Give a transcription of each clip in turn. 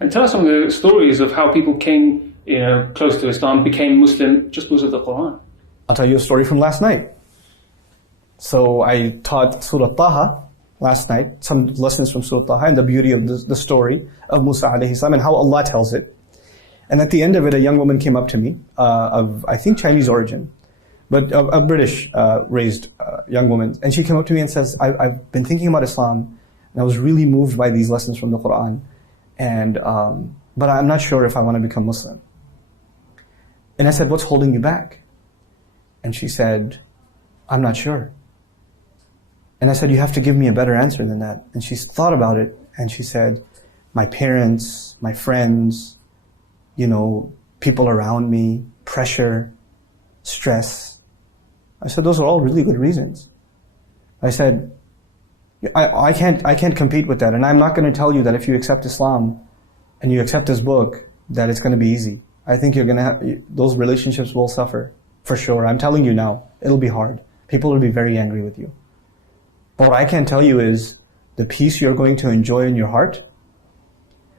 And tell us some of the stories of how people came, close to Islam, became Muslim just because of the Quran. I'll tell you a story from last night. So I taught Surah Taha last night, some lessons from Surah Taha and the beauty of the story of Musa alayhi salam and how Allah tells it. And at the end of it, a young woman came up to me, of I think Chinese origin, but a British raised young woman. And she came up to me and says, I've been thinking about Islam, and I was really moved by these lessons from the Quran. And but I'm not sure if I want to become Muslim. And I said, what's holding you back? And she said, I'm not sure. And I said, you have to give me a better answer than that. And she thought about it, and she said, my parents, my friends, people around me, pressure, stress. I said, those are all really good reasons. I said, I can't compete with that, and I'm not going to tell you that if you accept Islam and you accept this book, that it's going to be easy. I think you're going to have, those relationships will suffer, for sure. I'm telling you now, it'll be hard. People will be very angry with you. But what I can tell you is, the peace you're going to enjoy in your heart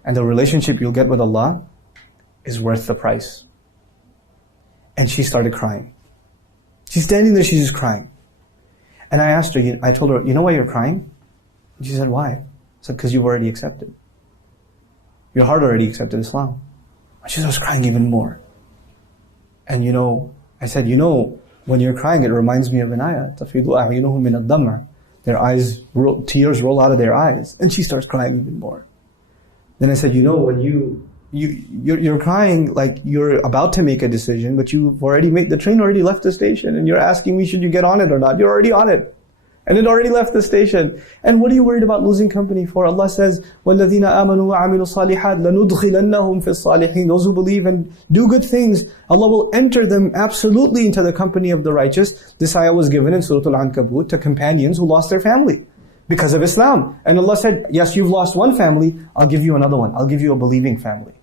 and the relationship you'll get with Allah is worth the price. And she started crying. She's standing there, she's just crying. And I asked her, I told her, you know why you're crying? And she said, why? I said, because you've already accepted. Your heart already accepted Islam. And she starts crying even more. And I said, when you're crying, it reminds me of an ayah. تَفِيضُ أَعْيُنُهُمْ مِنَ الدَّمْعِ. Their eyes, tears roll out of their eyes. And she starts crying even more. Then I said, when you're crying like you're about to make a decision, but you've already the train already left the station, and you're asking me, should you get on it or not? You're already on it. And it already left the station. And what are you worried about losing company for? Allah says, وَالَّذِينَ آمَنُوا وَعَمِلُوا الصَّالِحَاتِ لَنُدْخِلَنَّهُمْ فِي الصَّالِحِينَ. Those who believe and do good things, Allah will enter them absolutely into the company of the righteous. This ayah was given in Surah Al-Ankabut to companions who lost their family because of Islam. And Allah said, yes, you've lost one family, I'll give you another one. I'll give you a believing family.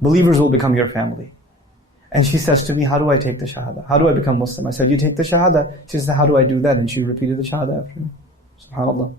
Believers will become your family. And she says to me, how do I take the Shahada? How do I become Muslim? I said, you take the Shahada. She said, how do I do that? And she repeated the Shahada after me. SubhanAllah.